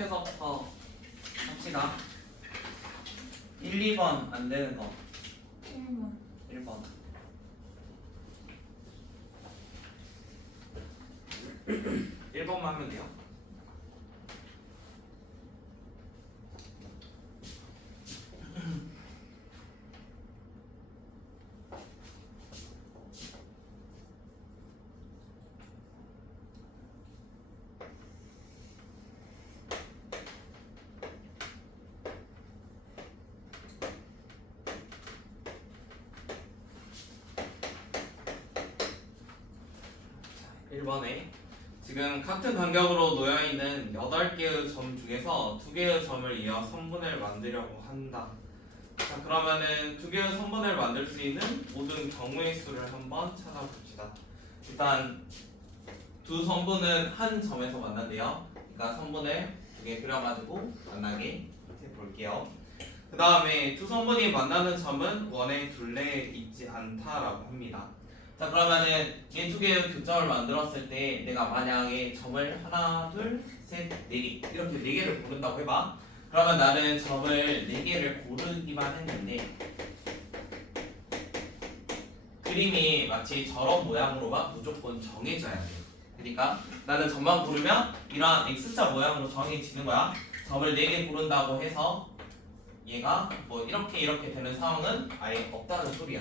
앞에서부터 합시다. 1, 2번 안 되는 거. 1번. 1번. 1번만 하면 돼요. 자, 1번에 지금 같은 간격으로 놓여있는 8개의 점 중에서 2개의 점을 이어 선분을 만들려고 한다. 자, 그러면은 2개의 선분을 만들 수 있는 모든 경우의 수를 한번 찾아봅시다. 일단 두 선분은 한 점에서 만난대요. 그러니까 선분을 2개 그려가지고 만나게 해볼게요. 그 다음에 두 선분이 만나는 점은 원의 둘레에 있지 않다라고 합니다. 자, 그러면은 이 2개의 교점을 만들었을 때 내가 만약에 점을 하나, 둘, 셋, 네 개 이렇게 4개를 고른다고 해봐. 그러면 나는 점을 4개를 고르기만 했는데 그림이 마치 저런 모양으로만 무조건 정해져야 돼. 그러니까 나는 점만 고르면 이러한 X자 모양으로 정해지는 거야. 점을 4개 고른다고 해서 얘가 뭐 이렇게 되는 상황은 아예 없다는 소리야.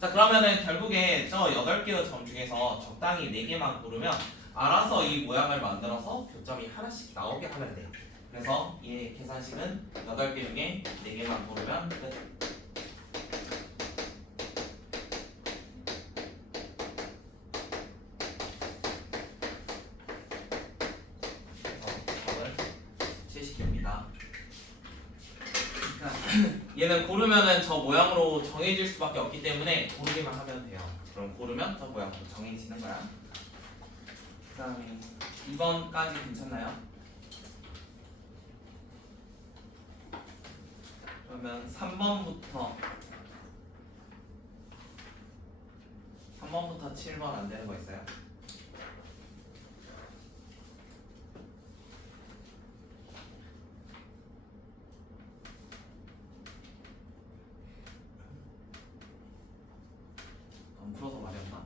자, 그러면은 결국에 저 8개의 점 중에서 적당히 4개만 고르면 알아서 이 모양을 만들어서 교점이 하나씩 나오게 하면 돼. 그래서 이 계산식은 8개 중에 4개만 고르면 끝. 그래서 점을 제시킵니다. 얘는 고르면은 저 모양으로 정해질 수밖에 없기 때문에 고르기만 하면 돼요. 그럼 고르면 저 모양으로 정해지는 거야. 그 다음에 2번까지 괜찮나요? 그러면 3번부터 7번 안 되는 거 있어요? 안 풀어서 말했나?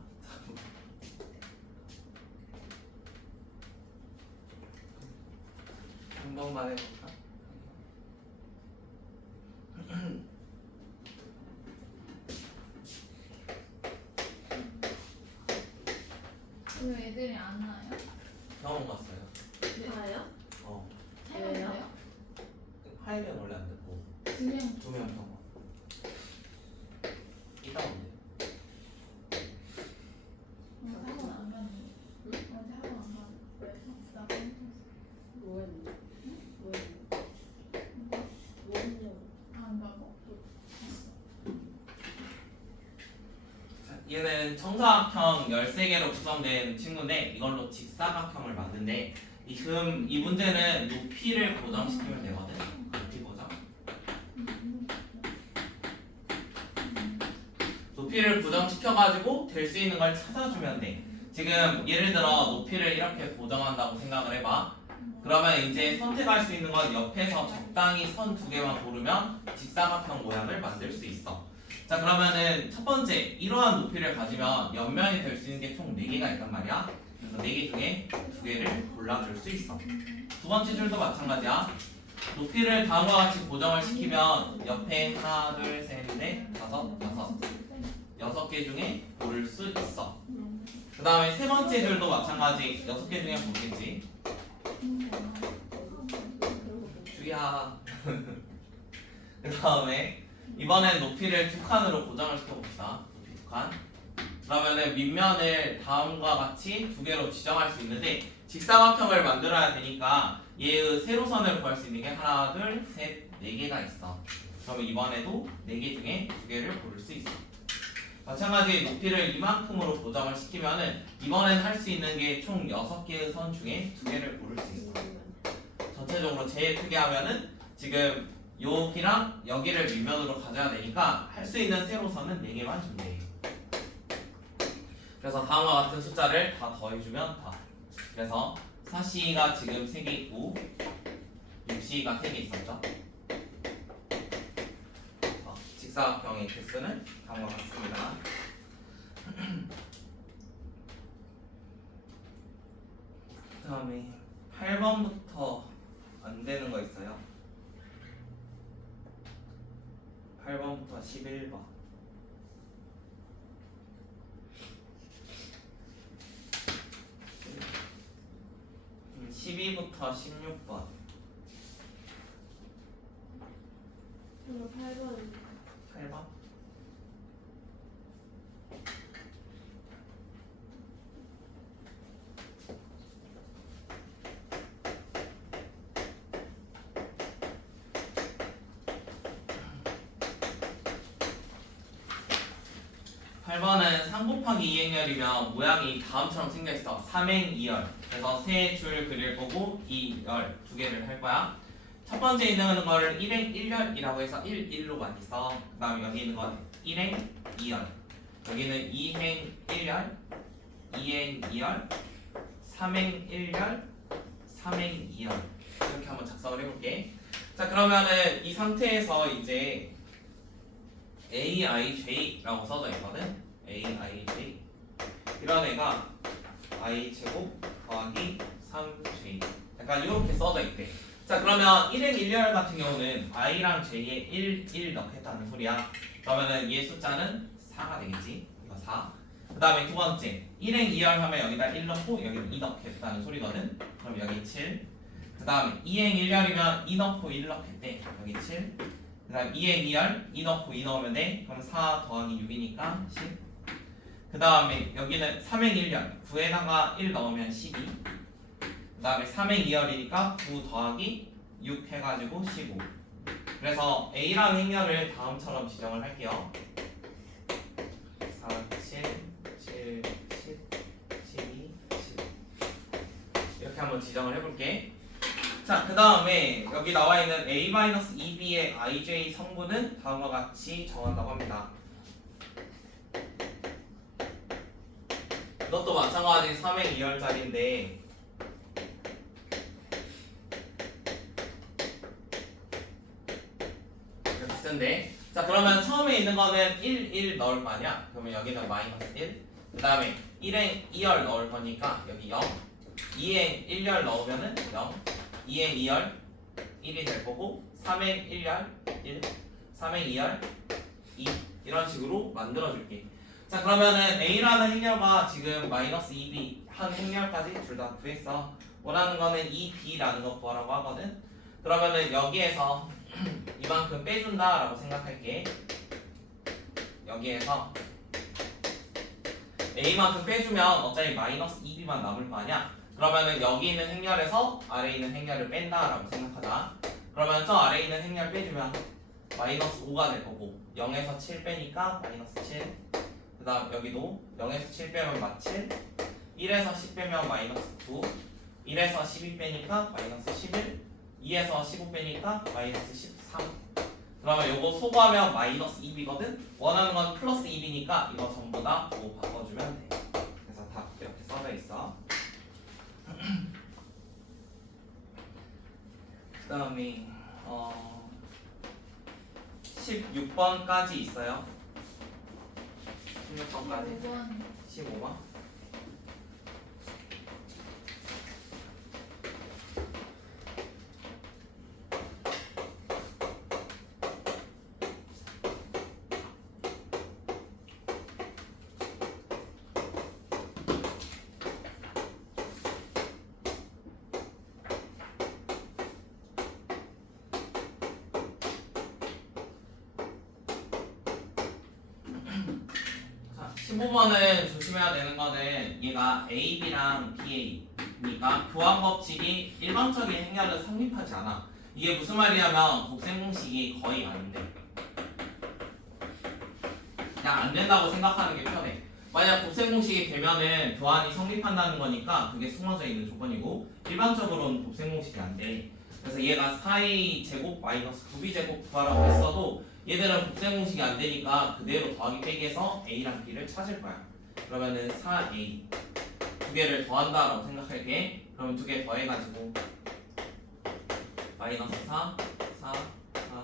3번만 해볼까? 왜 애들이 안 나요? 병원 갔어요. 봐요? 어. 해봤어요? 하이면 원래 안 듣고 그냥 2명 병원. 이따 온대. 학원 안 가는 어제 학원 안 가는 왜? 나 깜짝이야. 뭐 했는데? 뭐 했는데? 뭐 했냐고. 안 가고? 자, 얘는 정사각형 13개로 구성된 친구인데 이걸로 직사각형을 만드는데 이 문제는 높이를 고정시키면 되거든. 높이 고정. 높이를 고정시켜가지고 될 수 있는 걸 찾아주면 돼. 지금 예를 들어 높이를 이렇게 고정한다고 생각을 해봐. 그러면 이제 선택할 수 있는 건 옆에서 적당히 선 2개만 고르면 직사각형 모양을 만들 수 있어. 자, 그러면은 첫 번째 이러한 높이를 가지면 옆면이 될 수 있는 게 총 4개가 있단 말이야. 그래서 4개 중에 2개를 골라줄 수 있어. 두 번째 줄도 마찬가지야. 높이를 다음과 같이 고정을 시키면 옆에 하나, 둘, 셋, 넷, 다섯, 6개 중에 고를 수 있어. 그 다음에 세 번째 줄도 마찬가지 6개 중에 고르겠지. 주야. 그 다음에 이번엔 높이를 2칸으로 고정을 시켜봅시다. 높이 2칸. 그러면은 밑면을 다음과 같이 2개로 지정할 수 있는데 직사각형을 만들어야 되니까 얘의 세로선을 구할 수 있는 게 하나, 둘, 셋, 4개가 있어. 그러면 이번에도 4개 중에 2개를 고를 수 있어. 마찬가지 높이를 이만큼으로 고정을 시키면은 이번엔 할 수 있는 게 총 6개의 선 중에 2개를 고를 수 있어. 전체적으로 제일 크게 하면은 지금 여기랑 여기를 밑면으로 가져야 되니까 할 수 있는 세로선은 4개만 준대. 그래서 다음과 같은 숫자를 다 더해주면 다. 그래서 사시가 지금 3개 있고 C가 3개 있었죠. 직사각형의 개수는 다음과 같습니다. 그 다음에 8번부터 안 되는 거 있어요. 8번부터 11번. 12부터 16번. 이거 8번. 8번. (8번은) 3 곱하기 2행열이면 모양이 다음처럼 생겨있어. 3행 2열. 그래서 세 줄 그릴 거고 2열 두 개를 할 거야. 첫 번째 있는 거를 1행 1열이라고 해서 1, 1로 많이 써. 그 다음에 여기 있는 건 1행 2열. 여기는 2행 1열, 2행 2열, 3행 1열, 3행 2열. 이렇게 한번 작성을 해볼게. 자, 그러면은 이 상태에서 이제 aij라고 써져 있거든. aij. 이런 애가 i 제곱 더하기 3j. 약간 이렇게 써져 있대. 자, 그러면 1행 1열 같은 경우는 i랑 j에 1 넣겠다는 소리야. 그러면은 얘 숫자는 4가 되겠지. 이거 4. 그 다음에 두 번째 1행 2열 하면 여기다 1 넣고 여기는 2 넣겠다는 소리거든. 그럼 여기 7. 그 다음에 2행 1열이면 2 넣고 1 넣겠대. 여기 7. 그 다음 2행 2열 2 넣고 2 넣으면 돼. 그럼 4 더하기 6이니까 10. 그 다음에 여기는 3행 1열 9에다가 1 넣으면 12. 그 다음에 3행 2열이니까 9 더하기 6 해가지고 15. 그래서 A라는 행렬을 다음처럼 지정을 할게요. 4, 7, 7, 10, 12, 10. 이렇게 한번 지정을 해볼게. 자, 그 다음에 여기 나와 있는 A-2B의 IJ 성분은 다음과 같이 정한다고 합니다. 이것도 마찬가지 3행 2열짜리인데 이렇게 쓴데, 자, 그러면 처음에 있는 거는 1, 1 넣을 거 아니야? 그러면 여기는 마이너스 1. 그 다음에 1행 2열 넣을 거니까 여기 0. 2행 1열 넣으면은 0. 2행 2열 1이 될 거고 3행 1열 1, 3행 2열 2 이런 식으로 만들어줄게. 자, 그러면은 A라는 행렬과 지금 마이너스 2B 한 행렬까지 둘 다 구했어. 원하는 거는 2B라는 거 구하라고 하거든. 그러면은 여기에서 이만큼 빼준다라고 생각할게. 여기에서 A만큼 빼주면 어차피 마이너스 2B만 남을 거 아니야. 그러면은 여기 있는 행렬에서 아래에 있는 행렬을 뺀다라고 생각하자. 그러면 저 아래에 있는 행렬 빼주면 마이너스 5가 될 거고 0에서 7 빼니까 마이너스 7. 그 다음 여기도 0에서 7 빼면 마 7. 1에서 10 빼면 마이너스 9. 1에서 12 빼니까 마이너스 11. 2에서 15 빼니까 마이너스 13. 그러면 요거 소거하면 마이너스 2B거든? 원하는 건 플러스 2B니까 이거 전부 다 5 바꿔주면 돼. 그래서 답 이렇게 써져 있어. 그 다음에 16번까지 있어요. 16번까지 5번 15번. 자, 15번은 조심해야 되는 거는 얘가 AB랑 BA니까 교환 법칙이 일반적인 행렬은 성립하지 않아. 이게 무슨 말이냐면 곱셈 공식이 거의 안 돼. 그냥 안 된다고 생각하는 게 편해. 만약 곱셈 공식이 되면은 교환이 성립한다는 거니까 그게 숨어져 있는 조건이고 일반적으로는 곱셈 공식이 안 돼. 그래서 얘가 4A 제곱 마이너스 9B 제곱 구하라고 했어도 얘들은 곱셈 공식이 안 되니까 그대로 더하기 빼기해서 A랑 B를 찾을 거야. 그러면은 4A 두 개를 더한다라고 생각할게. 그러면 두 개 더해가지고 마이너스 4, 4, 4, 4.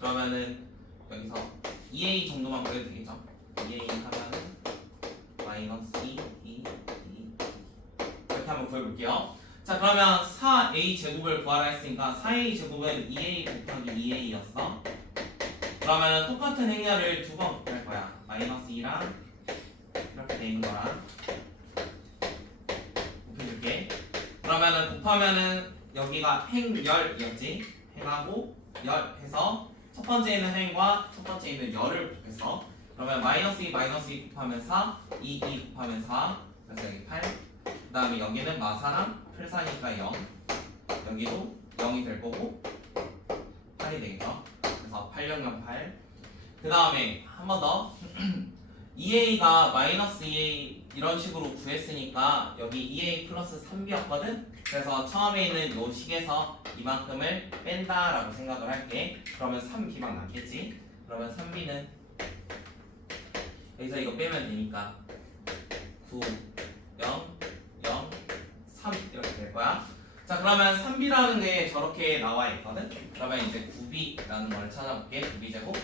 그러면은 여기서 2a 정도만 그려도 되겠죠? 2a 하면은 마이너스 2, 2, 2 이렇게 한번 구해볼게요. 자 그러면 4a 제곱을 구하라 했으니까 4a 제곱은 2a 곱하기 2a였어. 그러면 똑같은 행렬을 두 번 곱할 거야. 마이너스 2랑 이렇게 돼 있는 거랑 곱해줄게. 그러면은 곱하면은 여기가 행열이었지. 행하고 열 해서 첫 번째에는 행과 첫 번째에는 열을 곱했어. 그러면 마이너스 2 마이너스 2 곱하면 4, 2 곱하면 4, 그래서 여기 8. 그 다음에 여기는 마사랑 풀사니까 0. 여기도 0이 될 거고 8이 되겠죠. 그래서 8, 0, 0, 8. 그 다음에 한 번 더 2a가 마이너스 2a 이런 식으로 구했으니까 여기 2a 플러스 3b였거든. 그래서 처음에 있는 요 식에서 이만큼을 뺀다라고 생각을 할게. 그러면 3b만 남겠지. 그러면 3b는 여기서 이거 빼면 되니까 9, 0, 0, 3 이렇게 될 거야. 자 그러면 3b라는 게 저렇게 나와 있거든. 그러면 이제 9b라는 걸 찾아볼게. 9b 제곱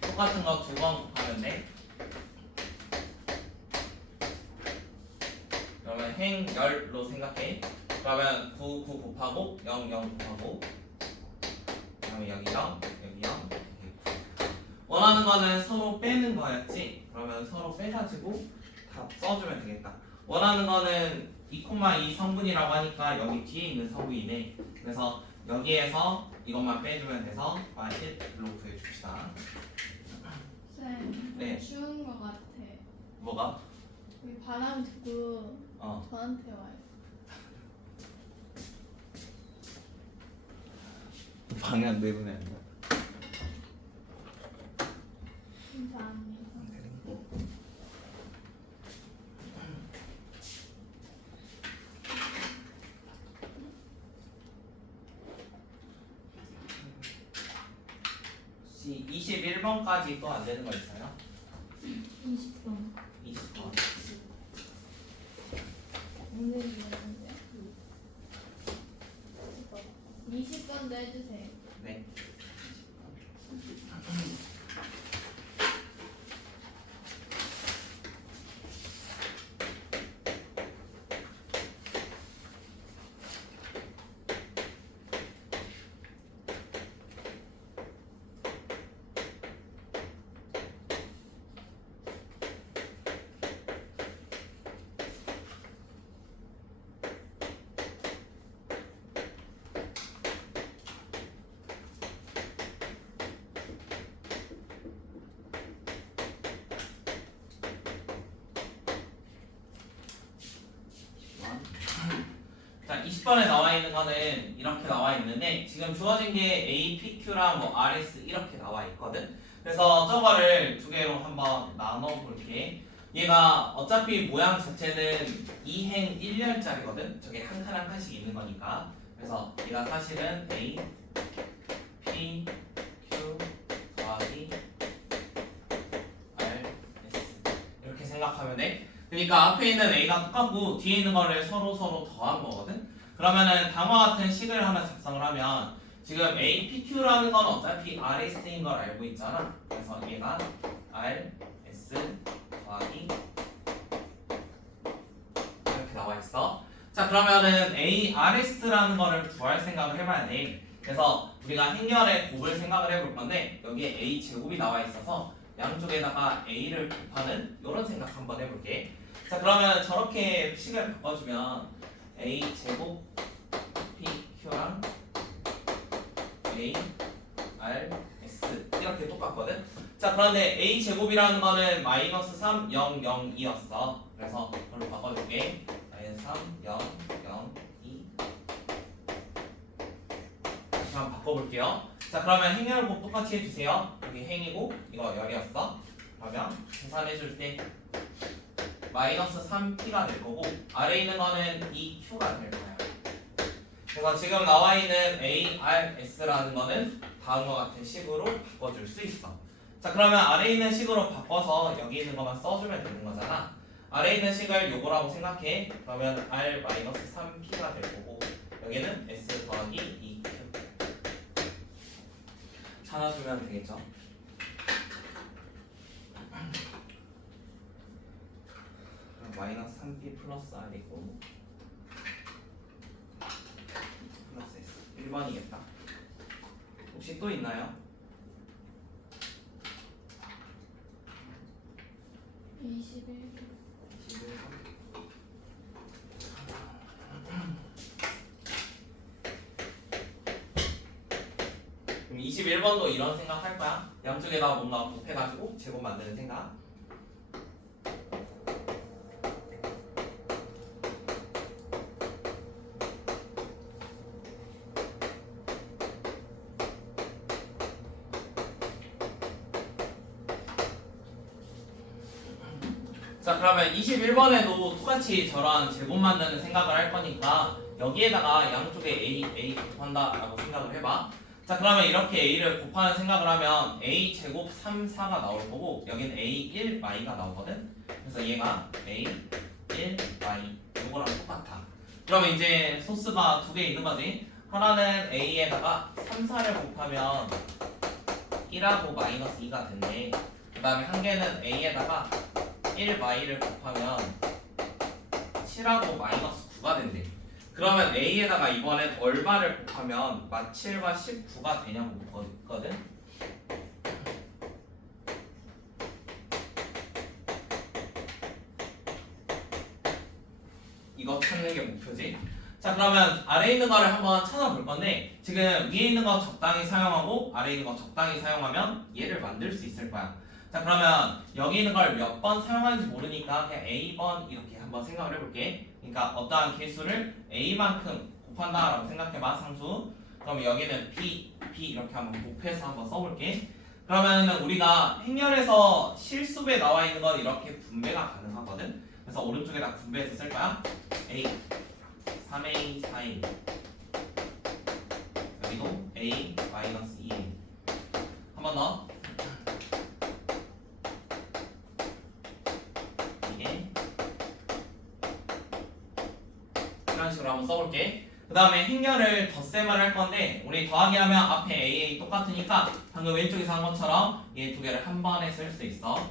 똑같은 거 두 번 곱하면 돼. 그러면 행열로 생각해. 그러면 9, 9 곱하고 0, 0 곱하고 그다음에 여기 0, 여기 0 원하는 거는 서로 빼는 거였지. 그러면 서로 빼가지고 다 써주면 되겠다. 원하는 거는 2,2 성분이라고 하니까 여기 뒤에 있는 성분이네. 그래서 여기에서 이것만 빼주면 돼서 마이너스로 구해줍시다. 쌤, 네. 쉬운 거 같아. 뭐가? 우리 바람 듣고 저한테 와요. 방향 내보내야 돼. 감사합니다. 21번까지 또 안 되는 거 있어요? 20번. 20번. 오늘 이었는데 20번도 해주세요. 네. 자, 20번에 나와 있는 거는 이렇게 나와 있는데 지금 주어진 게 A, PQ랑 뭐 RS 이렇게 나와 있거든. 그래서 저거를 두 개로 한번 나눠 볼게. 얘가 어차피 모양 자체는 2행 1열짜리거든. 저게 한 칸 한 칸씩 있는 거니까. 그래서 얘가 사실은 A, P, Q, 더하기 R, S 이렇게 생각하면 돼. 그러니까 앞에 있는 A가 똑같고 뒤에 있는 거를 서로 더한 거거든. 그러면은 다음과 같은 식을 하나 작성을 하면 지금 A, P, Q라는 건 어차피 RS인 걸 알고 있잖아. 그래서 얘가 R, S 더하기 이렇게 나와 있어. 자 그러면은 A, RS라는 거를 구할 생각을 해봐야 돼. 그래서 우리가 행렬의 곱을 생각을 해볼 건데 여기에 A 제곱이 나와 있어서 양쪽에다가 A를 곱하는 이런 생각 한번 해볼게. 자 그러면 저렇게 식을 바꿔주면 A 제곱 P, Q랑 A, R, S 이렇게 똑같거든. 자 그런데 A 제곱이라는 거는 마이너스 3, 0, 0, 2였어. 그래서 그걸로 바꿔줄게. 마이너스 3, 0, 0, 2 이렇게 한번 바꿔볼게요. 자 그러면 행렬을 꼭 똑같이 해주세요. 여기 행이고 이거 열이었어. 그러면 계산해줄 때 마이너스 3p가 될 거고 아래에 있는 거는 2q가 될 거야. 그래서 지금 나와 있는 ARS라는 거는 다음과 같은 식으로 바꿔줄 수 있어. 자 그러면 아래에 있는 식으로 바꿔서 여기 있는 것만 써주면 되는 거잖아. 아래에 있는 식을 요거라고 생각해. 그러면 R-3p가 될 거고 여기는 S 더하기 2Q 찾아주면 되겠죠. 마이너스 3B 플러스 R이고 플러스 S 1번이겠다. 혹시 또 있나요? 21. 21번. 그럼 21번도 이런 생각 할 거야? 양쪽에다 뭔가 곱해가지고 제곱 만드는 생각. 자, 그러면 21번에도 똑같이 저런 제곱 만드는 생각을 할 거니까 여기에다가 양쪽에 A 곱한다라고 생각을 해봐. 자, 그러면 이렇게 A를 곱하는 생각을 하면 A 제곱 3, 4가 나올 거고 여기는 A 1 y가 나오거든. 그래서 얘가 A 1 y 이거랑 똑같아. 그러면 이제 소스가 두 개 있는 거지. 하나는 A에다가 3, 4를 곱하면 1하고 마이너스 2가 된대. 그 다음에 한 개는 A에다가 1y를 곱하면 7하고 마이너스 9가 된대. 그러면 A에다가 이번엔 얼마를 곱하면 7과 19가 되냐고 묻거든. 이거 찾는 게 목표지. 자, 그러면 아래에 있는 거를 한번 찾아볼 건데 지금 위에 있는 거 적당히 사용하고 아래에 있는 거 적당히 사용하면 얘를 만들 수 있을 거야. 자, 그러면 여기 있는 걸 몇 번 사용하는지 모르니까 그냥 A번 이렇게 한번 생각을 해볼게. 그러니까 어떠한 개수를 A만큼 곱한다라고 생각해봐, 상수. 그럼 여기는 B 이렇게 한번 곱해서 한번 써볼게. 그러면 우리가 행렬에서 실수에 나와 있는 건 이렇게 분배가 가능하거든. 그래서 오른쪽에다 분배해서 쓸 거야. A 3A 4A 여기도 A 마이너스 2A 한 번 더. 이런 식으로 한번 써볼게. 그 다음에 행렬을 덧셈을 할 건데 우리 더하기 하면 앞에 AA 똑같으니까 방금 왼쪽에서 한 것처럼 얘 두 개를 한 번에 쓸 수 있어.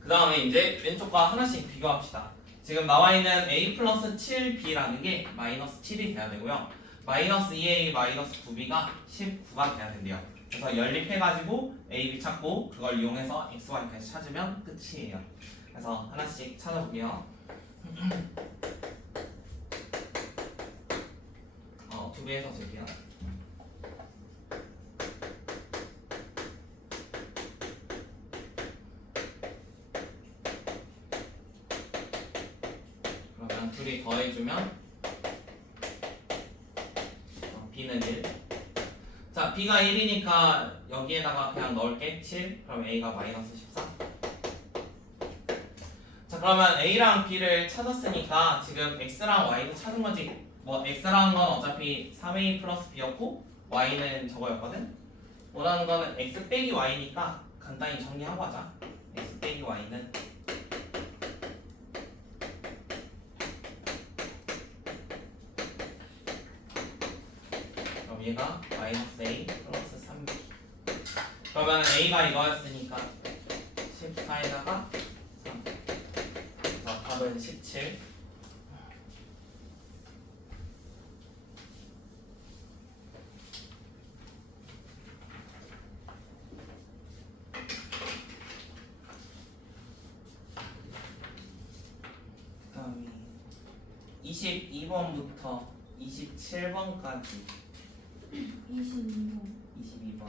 그 다음에 이제 왼쪽과 하나씩 비교합시다. 지금 나와 있는 A 플러스 7B라는 게 마이너스 7이 돼야 되고요. 마이너스 2A 마이너스 9B가 19가 돼야 된대요. 그래서 연립해가지고 A, B 찾고 그걸 이용해서 X, Y까지 찾으면 끝이에요. 그래서 하나씩 찾아볼게요. 두 개에서 쓸게요. 그러면 둘이 더해주면 B는 1. 자, B가 1이니까 여기에다가 그냥 넣을게. 7. 그럼 A가 마이너스 14. 자, 그러면 A랑 B를 찾았으니까 지금 X랑 Y도 찾은 거지. 뭐 X라는 건 어차피 3A 플러스 B였고 Y는 저거였거든. 원하는 거는 X 빼기 Y니까 간단히 정리하고 하자. X 빼기 Y는 얘가 마이너스 A 플러스 3B. 그러면 A가 이거였으니까 14에다가 3. 그래서 답은 17. 그 다음에 22번부터 27번까지 22번. 22번.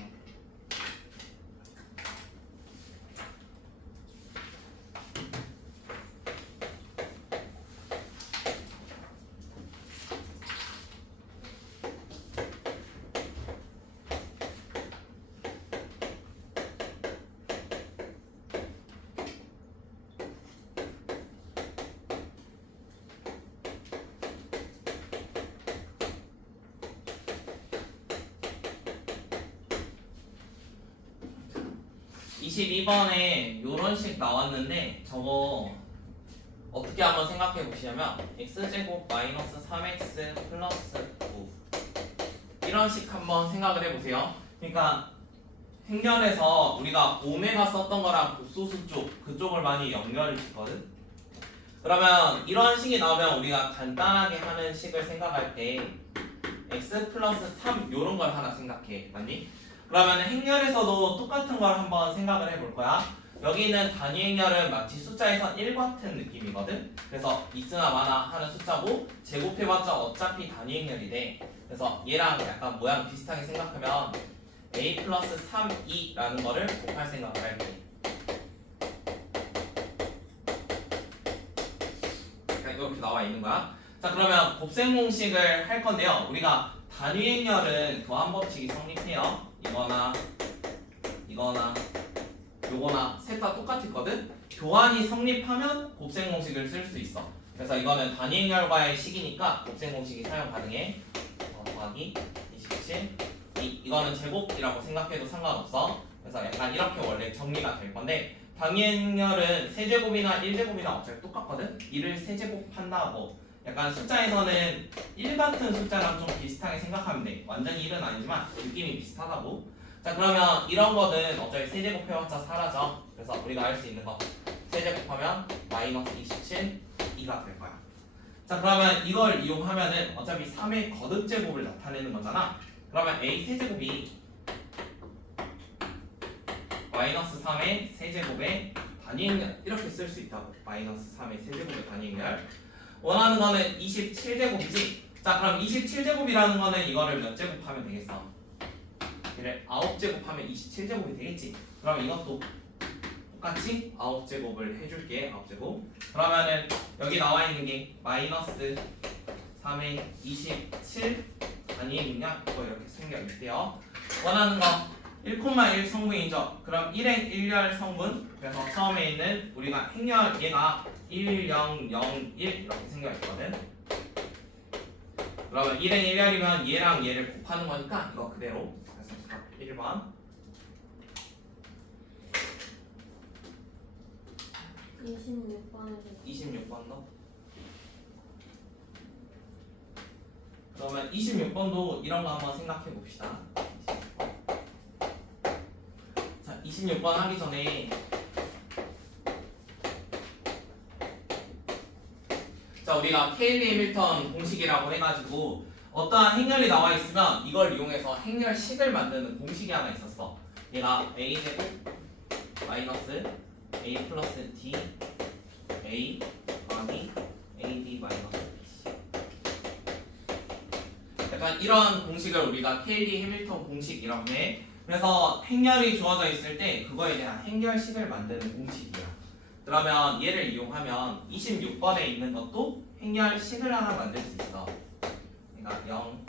22번에 요런 식 나왔는데 저거 어떻게 한번 생각해 보시냐면 x제곱 마이너스 3x 플러스 9 이런 식 한번 생각을 해보세요. 그러니까 행렬에서 우리가 오메가 썼던 거랑 극소수 쪽 그쪽을 많이 연결을 짓거든. 그러면 이런 식이 나오면 우리가 간단하게 하는 식을 생각할 때 x 플러스 3 요런 걸 하나 생각해. 맞니? 그러면 행렬에서도 똑같은 걸 한번 생각을 해볼 거야. 여기 있는 단위 행렬은 마치 숫자에서 1 같은 느낌이거든. 그래서 있으나 마나 하는 숫자고 제곱해봤자 어차피 단위 행렬이 돼. 그래서 얘랑 약간 모양 비슷하게 생각하면 a 플러스 3이라는 거를 곱할 생각을 할게. 이렇게 나와 있는 거야. 자, 그러면 곱셈 공식을 할 건데요. 우리가 단위 행렬은 교환 법칙이 성립해요. 이거나 요거나 셋 다 똑같았거든. 교환이 성립하면 곱셈 공식을 쓸 수 있어. 그래서 이거는 단위 행렬과의 식이니까 곱셈 공식이 사용 가능해. 더하기 27 이거는 제곱이라고 생각해도 상관없어. 그래서 약간 이렇게 원래 정리가 될 건데 단위 행렬은 세제곱이나 1제곱이나 어차피 똑같거든. 1을 세제곱한다 뭐 약간 숫자에서는 1 같은 숫자랑 좀 비슷하게 생각하면 돼. 완전히 1은 아니지만 느낌이 비슷하다고. 자, 그러면 이런 거는 어차피 세제곱 해봤자 사라져. 그래서 우리가 알 수 있는 거 세제곱하면 마이너스 27 2가 될 거야. 자, 그러면 이걸 이용하면은 어차피 3의 거듭제곱을 나타내는 거잖아. 그러면 a 세제곱이 마이너스 3의 세제곱의 단위행렬 이렇게 쓸 수 있다고. 마이너스 3의 세제곱의 단위행렬. 원하는 거는 27제곱이지. 자, 그럼 27제곱이라는 거는 이거를 몇 제곱하면 되겠어? 얘를 9제곱하면 27제곱이 되겠지. 그럼 이것도 똑같이 9제곱을 해줄게. 9제곱. 그러면은 여기 나와 있는 게 마이너스 3의 27 단위행렬 이거 이렇게 생겨 있대요. 원하는 거 1,1 성분이죠. 그럼 1행 1열 성분. 그래서 처음에 있는 우리가 행렬 얘가 1, 0, 0, 1 이렇게 생겨 있거든. 그러면 1행 1열이면 얘랑 얘를 곱하는 거니까 이거 그대로. 그래서 1번 26번에 26번도. 그러면 26번도 이런 거 한번 생각해 봅시다. 26번 하기 전에 자, 우리가 케일리 해밀턴 공식이라고 해가지고 어떠한 행렬이 나와 있으면 이걸 이용해서 행렬식을 만드는 공식이 하나 있었어. 얘가 a제곱 마이너스 a 플러스 d a 더하기 ad 마이너스 bc. 약간 이런 공식을 우리가 케일리 해밀턴 공식이라고 해. 그래서 행렬이 주어져 있을 때 그거에 대한 행렬식을 만드는 공식이야. 그러면 얘를 이용하면 26번에 있는 것도 행렬식을 하나 만들 수 있어. 그러니까 0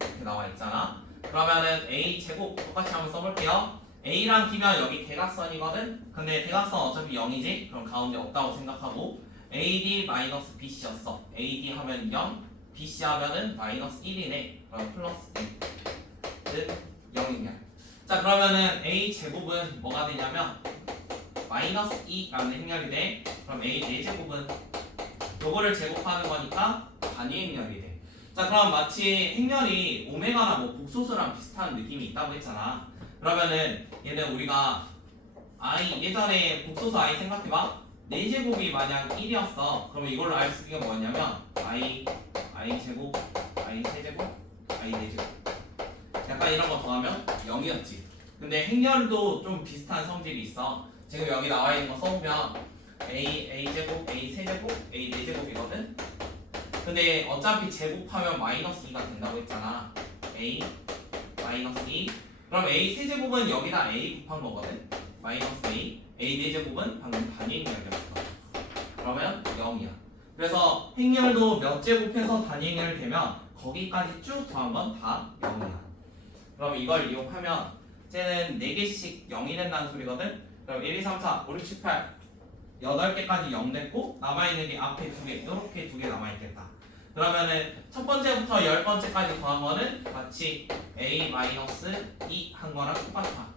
이렇게 나와 있잖아. 그러면은 a 제곱 똑같이 한번 써볼게요. a랑 b면 여기 대각선이거든. 근데 대각선 어차피 0이지. 그럼 가운데 없다고 생각하고 ad 마이너스 bc였어. ad 하면 0, bc 하면은 마이너스 1이네. 그럼 플러스 0이냐. 자, 그러면은 a 제곱은 뭐가 되냐면 마이너스 2라는 행렬이 돼. 그럼 a 4제곱은 요거를 제곱하는 거니까 단위 행렬이 돼. 자, 그럼 마치 행렬이 오메가나 뭐 복소수랑 비슷한 느낌이 있다고 했잖아. 그러면은 얘는 우리가 i 예전에 복소수 i 생각해봐. 4제곱이 만약 1이었어. 그러면 이걸로 알 수 있는 게 뭐냐면 i 제곱, i 세제곱, i 4제곱. 약간 이런 거 더하면 0이었지. 근데 행렬도 좀 비슷한 성질이 있어. 지금 여기 나와 있는 거 써보면 a제곱, a 세제곱, a 4제곱이거든. 근데 어차피 제곱하면 마이너스 2가 된다고 했잖아. a 마이너스 2. 그럼 a 세제곱은 여기다 a 곱한 거거든. 마이너스 a 4제곱은 방금 단위 행렬이었어. 그러면 0이야. 그래서 행렬도 몇 제곱해서 단위 행렬 되면 거기까지 쭉 더한 건 다 0이야. 그럼 이걸 이용하면 쟤는 4개씩 0이 된다는 소리거든. 그럼 1, 2, 3, 4, 5, 6, 7, 8 8개까지 0 됐고 남아있는 게 앞에 2개 이렇게 2개 남아있겠다. 그러면은 첫 번째부터 10번째까지 더한 거는 같이 a-2 한 거랑 똑같아.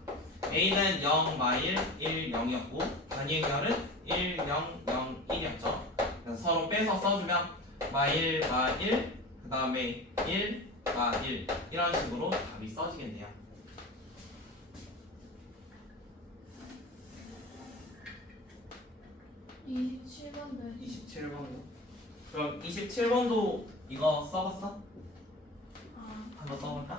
a는 0, 마일, 1, 0이었고 단위 행렬은 1, 0, 0, 1이었죠. 그래서 서로 빼서 써주면 마일, 마일, 그 다음에 1, 마일 이런 식으로 답이 써지겠네요. 27번도 27번도. 그럼 27번도 이거 써봤어? 아 한번 써볼까?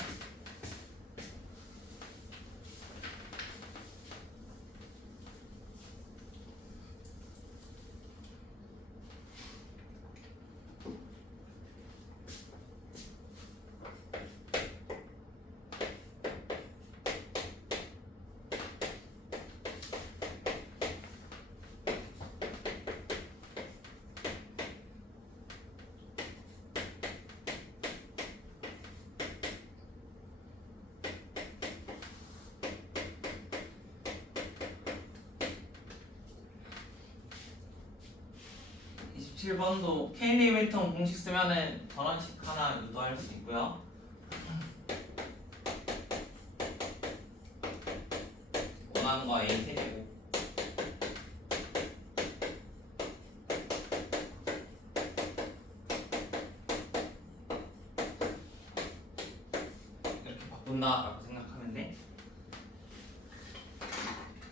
칠 번도 K-리미터 공식 쓰면은 저런 식 하나 유도할 수 있고요. 원하는 거 A 세제곱. 이렇게 바꾼다라고 생각하면 돼.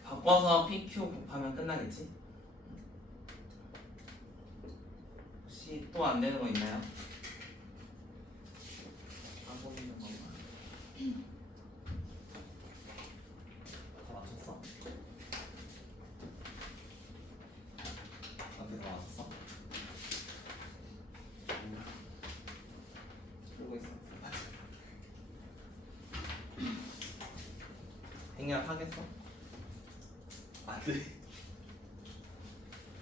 바꿔서 PQ 곱하면 끝나겠지? 혹시 또 안 되는 거 있나요? 안 보이는 건가? 다 맞췄어? 어떻게 다 맞췄어? 그러고 있어. 행렬 하겠어? 안 돼.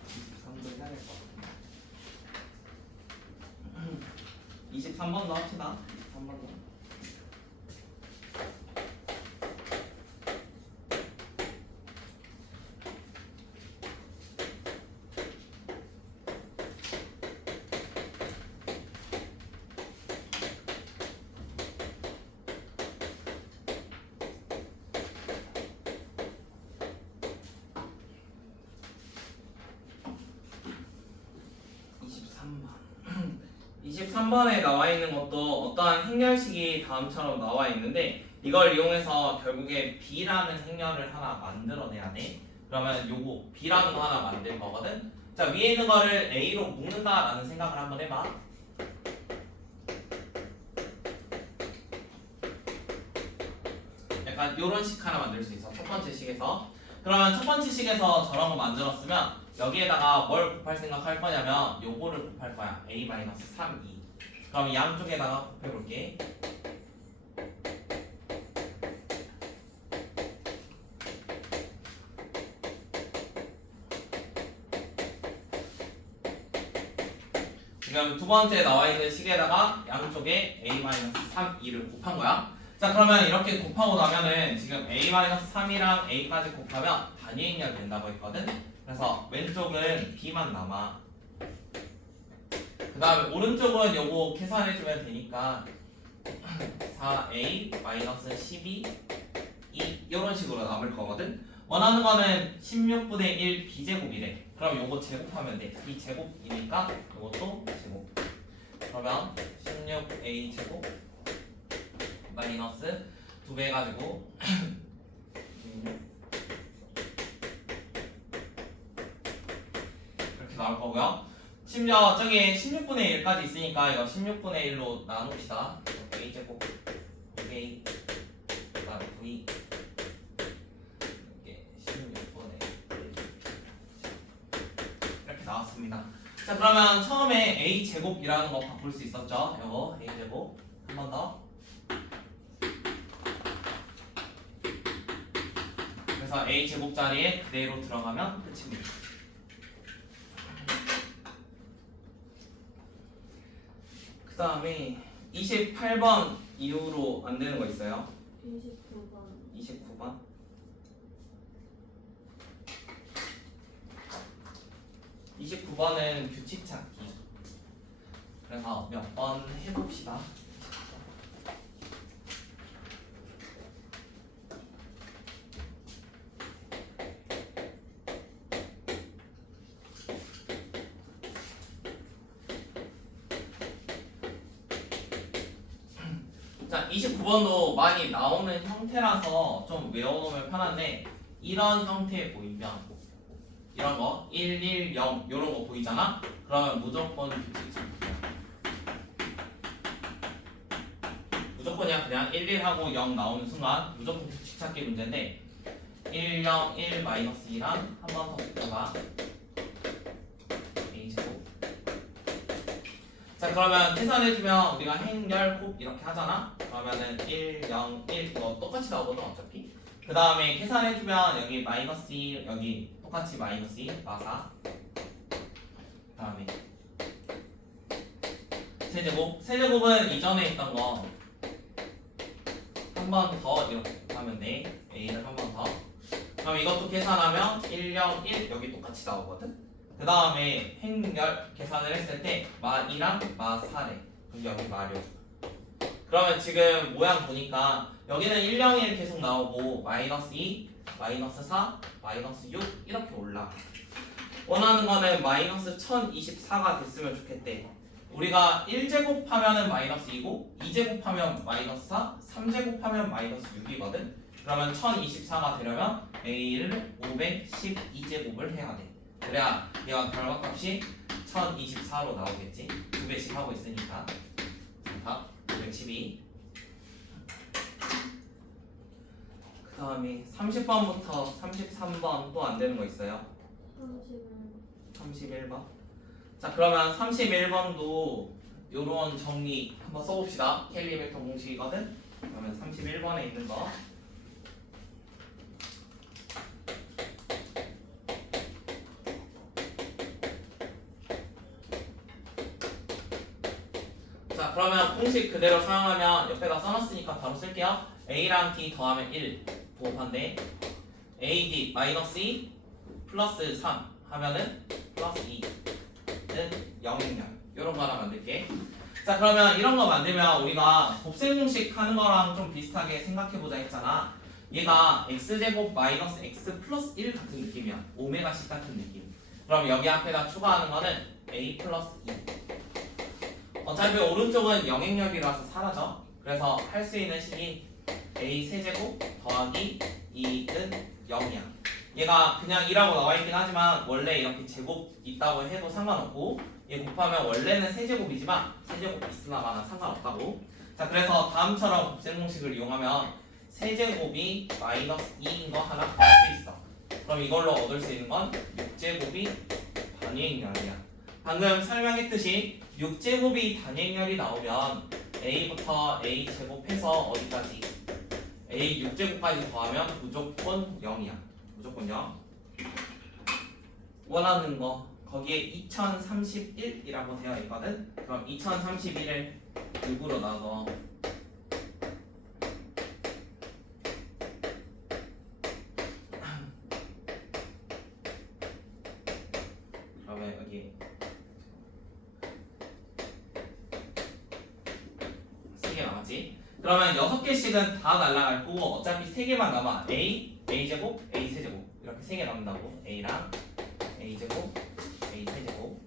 23도 해야 될 것 같아. 23번도 합시다. 23번도. (23번) 에 나와 있는 것도 어떠한 행렬식이 다음처럼 나와 있는데 이걸 이용해서 결국에 B라는 행렬을 하나 만들어내야 돼. 그러면 요거 B라는 거 하나 만들 거거든. 자, 위에 있는 거를 A로 묶는다라는 생각을 한번 해봐. 약간 요런 식 하나 만들 수 있어. 첫 번째 식에서. 그러면 첫 번째 식에서 저런 거 만들었으면 여기에다가 뭘 곱할 생각할 거냐면 요거를 곱할 거야. A-3, 2. 그럼 양쪽에다가 곱해볼게. 지금 두 번째 나와 있는 식에다가 양쪽에 A-3, 2를 곱한 거야. 자, 그러면 이렇게 곱하고 나면은 지금 A-3이랑 A까지 곱하면 단위 행렬 된다고 했거든. 그래서 왼쪽은 B만 남아. 그 다음에 오른쪽은 요거 계산해주면 되니까 4A-12 2 이런 식으로 남을 거거든. 원하는 거는 16분의 1 B제곱이래. 그럼 요거 제곱하면 돼. B제곱이니까 요것도 제곱. 그러면 16A 제곱 마이너스 2배 해가지고 이렇게 나올 거고요. 심지어 저기 16분의 1까지 있으니까 이거 16분의 1로 나눕시다. A제곱 A 그다음 V 이렇게 16분의 1 이렇게 나왔습니다. 자, 그러면 처음에 A제곱이라는 거 바꿀 수 있었죠? 요거 A제곱 한 번 더. 그래서 A제곱 자리에 그대로 들어가면 끝입니다. 그 다음에 28번 이후로 안 되는 거 있어요? 29번. 29번은 규칙 찾기. 그래서 몇 번 해봅시다. 자, 29번도 많이 나오는 형태라서 좀 외워놓으면 편한데 이런 형태 보이면 이런 거 1, 1, 0 이런 거 보이잖아? 그러면 무조건 규칙 찾기야. 무조건이야. 그냥 1, 1 하고 0 나오는 순간 무조건 규칙 찾기 문제인데 1, 0, 1, 마이너스 2랑 한 번 더 붙여봐. A제곱. 자, 그러면 계산해주면 우리가 행렬 곱 이렇게 하잖아? 그러면은 1, 0, 1 이거 똑같이 나오거든 어차피. 그 다음에 계산해주면 여기 마이너스 2 여기 똑같이 마이너스 2 마사. 그 다음에 세제곱. 세제곱은 이전에 있던 거 한 번 더 이렇게 하면 돼. A를 한 번 더. 그럼 이것도 계산하면 1, 0, 1 여기 똑같이 나오거든. 그 다음에 행렬 계산을 했을 때 마2랑 마4래. 그럼 여기 마6. 그러면 지금 모양 보니까 여기는 1, 0, 1 계속 나오고 마이너스 2, 마이너스 4, 마이너스 6 이렇게 올라. 원하는 거는 마이너스 1024가 됐으면 좋겠대. 우리가 1제곱 하면은 마이너스 2고 2제곱 하면 마이너스 4, 3제곱 하면 마이너스 6이거든. 그러면 1024가 되려면 A를 512제곱을 해야 돼. 그래야 얘가 결과값이 1024로 나오겠지. 2배씩 하고 있으니까. 자, 512. 그 다음에 30번부터 33번 또 안 되는 거 있어요? 31번. 자, 그러면 31번도 요런 정리 한번 써봅시다. 켈리 벡터 공식이거든. 그러면 31번에 있는 거. 자, 그러면 공식 그대로 사용하면 옆에다 써놨으니까 바로 쓸게요. A랑 D 더하면 1 부호판데 AD 마이너스 2 플러스 3 하면은 플러스 2는 0이냐 이런 거 하나 만들게. 자, 그러면 이런 거 만들면 우리가 곱셈 공식 하는 거랑 좀 비슷하게 생각해보자 했잖아. 얘가 x제곱 마이너스 x 플러스 1 같은 느낌이야. 오메가씩 같은 느낌. 그럼 여기 앞에다 추가하는 거는 a 플러스 2. 어차피 오른쪽은 영행렬이라서 사라져. 그래서 할 수 있는 식이 a 세제곱 더하기 2는 0이야. 얘가 그냥 2라고 나와 있긴 하지만 원래 이렇게 제곱 있다고 해도 상관없고 얘 곱하면 원래는 세제곱이지만 세제곱 있으나마나 상관없다고. 자, 그래서 다음처럼 곱셈 공식을 이용하면 세제곱이 마이너스 2인 거 하나 구할 수 있어. 그럼 이걸로 얻을 수 있는 건 6제곱이 단위행렬이야. 방금 설명했듯이 6제곱이 단위행렬이 나오면 a부터 a 제곱해서 어디까지? a 6제곱까지 더하면 무조건 0이야. 무조건 0. 원하는 거 거기에 2031이라고 되어 있거든. 그럼 2031을 6으로 나눠. 그러면 여기 3개 남았지. 그러면 6개씩은 다 날라갈 거고 어차피 3개만 남아. a, a제곱, a 세제곱 이렇게 3개 남는다고. a랑 a제곱, a 세제곱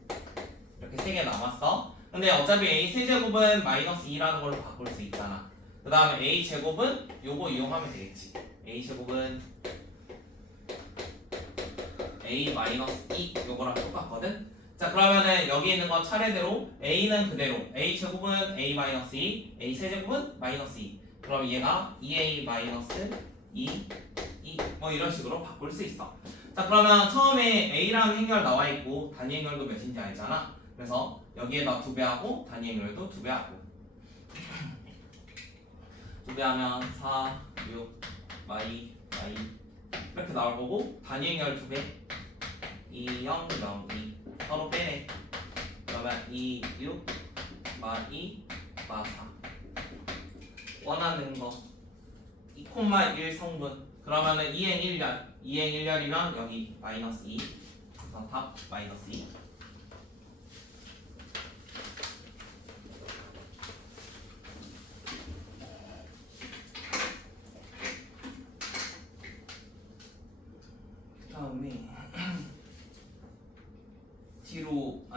이렇게 3개 남았어. 근데 어차피 a 세제곱은 마이너스 2라는 걸로 바꿀 수 있잖아. 그 다음에 a 제곱은 요거 이용하면 되겠지. a 제곱은 a 마이너스 2 요거랑 똑같거든. 자, 그러면은 여기 있는 거 차례대로 a는 그대로 a 제곱은 a 마이너스 2, a 세제곱은 마이너스 2. 그럼 얘가 2a 마이너스 2, 2 뭐 이런 식으로 바꿀 수 있어. 자, 그러면 처음에 a라는 행렬 나와 있고 단위 행렬도 몇인지 알잖아. 그래서 여기에다 2배하고 단위 행렬도 2배하고 2배하면 4, 6, 마이 이렇게 나올 거고 단위 행렬 2배 2, 0, 0, 2 서로 빼네. 그러면 2, 6, 마 2, 마 4 원하는 거 2,1 성분. 그러면은 2행 1열 2행 1열이면 여기 마이너스 2 그래서 답 마이너스 2.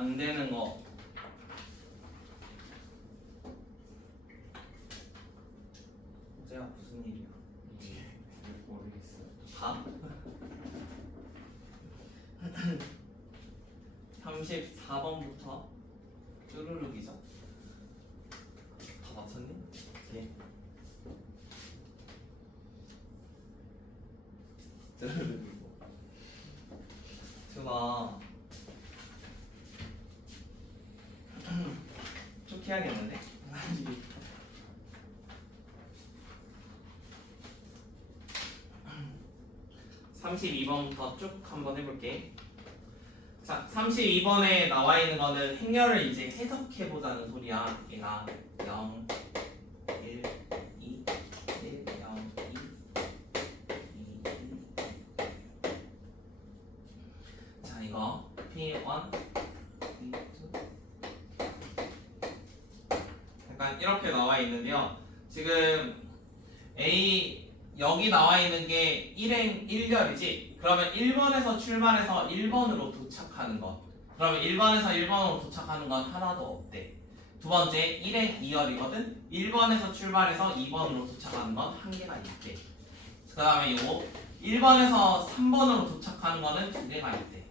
안 되는 거 어제가 무슨 일이야? 모르겠어요. 다? 34번부터 쭈루룩이죠? 다 맞췄니? 네. 쭈루룩이고 준아 쭉 해야겠는데? 32번부터 쭉 한번 해볼게. 자, 32번에 나와 있는 거는 행렬을 이제 해석해 보자는 소리야. 얘가 0, 1, 2, 1, 0, 2, 2. 자, 이거 P1, P2. 약간 이렇게 나와 있는데요. 지금 A 여기 나와 있는 게 1행 1열이지? 그러면 1번에서 출발해서 1번으로 도착하는 것. 그러면 1번에서 1번으로 도착하는 건 하나도 없대. 두 번째 1행 2열이거든? 1번에서 출발해서 2번으로 도착하는 건 한 개가 있대. 그 다음에 요거 1번에서 3번으로 도착하는 거는 두 개가 있대.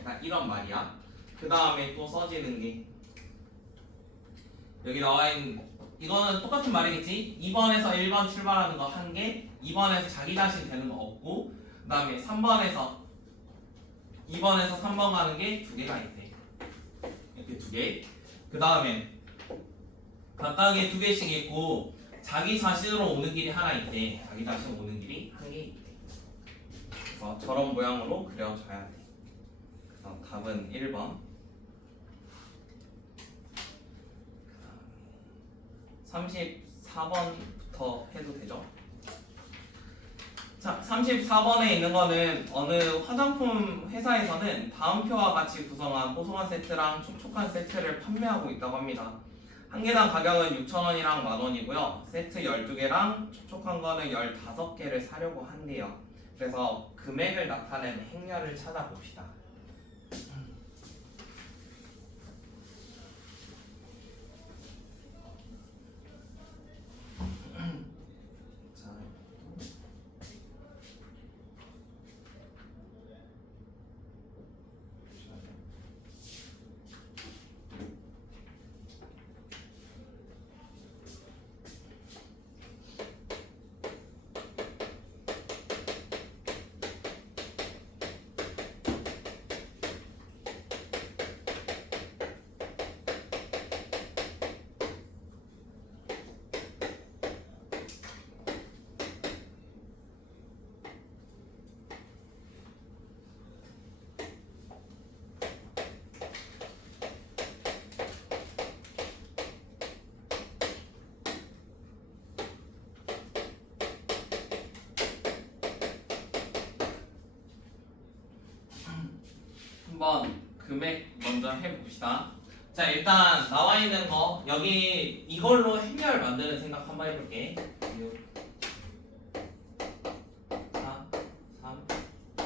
약간 이런 말이야. 그 다음에 또 써지는 게 여기 나와 있는 이거는 똑같은 말이겠지? 2번에서 1번 출발하는 거 한 개, 2번에서 자기 자신 되는 거 없고, 그 다음에 3번에서 2번에서 3번 가는 게 두 개가 있대. 이렇게 두 개. 그 다음에 각각에 두 개씩 있고, 자기 자신으로 오는 길이 하나 있대. 자기 자신 오는 길이 한 개 있대. 그래서 저런 모양으로 그려줘야 돼. 그래서 답은 1번. 34번부터 해도 되죠? 자, 34번에 있는 거는 어느 화장품 회사에서는 다음표와 같이 구성한 뽀송한 세트랑 촉촉한 세트를 판매하고 있다고 합니다. 한 개당 가격은 6,000원이랑 10,000원이고요. 세트 12개랑 촉촉한 거는 15개를 사려고 한대요. 그래서 금액을 나타내는 행렬을 찾아봅시다. 한번 금액 먼저 해봅시다. 자, 일단 나와 있는 거 여기 이걸로 행렬 만드는 생각 한번 해볼게. 6, 4, 3, 5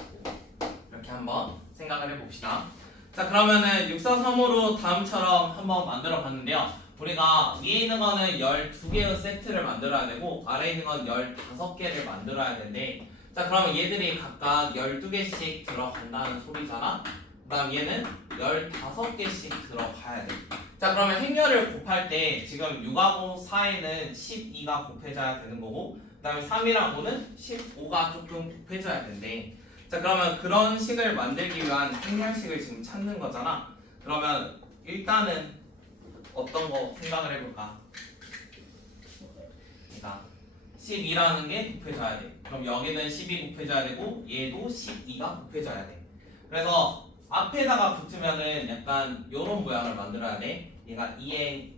이렇게 한번 생각을 해봅시다. 자, 그러면은 6, 4, 3으로 다음처럼 한번 만들어 봤는데요. 우리가 위에 있는 거는 12개의 세트를 만들어야 되고 아래에 있는 건 15개를 만들어야 되는데, 자, 그러면 얘들이 각각 12개씩 들어간다는 소리잖아. 그 다음 얘는 15개씩 들어가야 돼. 자, 그러면 행렬을 곱할 때 지금 6하고 4에는 12가 곱해져야 되는 거고, 그 다음에 3이랑 5는 15가 조금 곱해져야 된대. 자, 그러면 그런 식을 만들기 위한 행렬식을 지금 찾는 거잖아. 그러면 일단은 어떤 거 생각을 해볼까? 그러니까 12라는 게 곱해져야 돼. 그럼 여기는 10이 곱해져야 되고 얘도 12가 곱해져야 돼. 그래서 앞에다가 붙으면은 약간 요런 모양을 만들어야 돼. 얘가 2행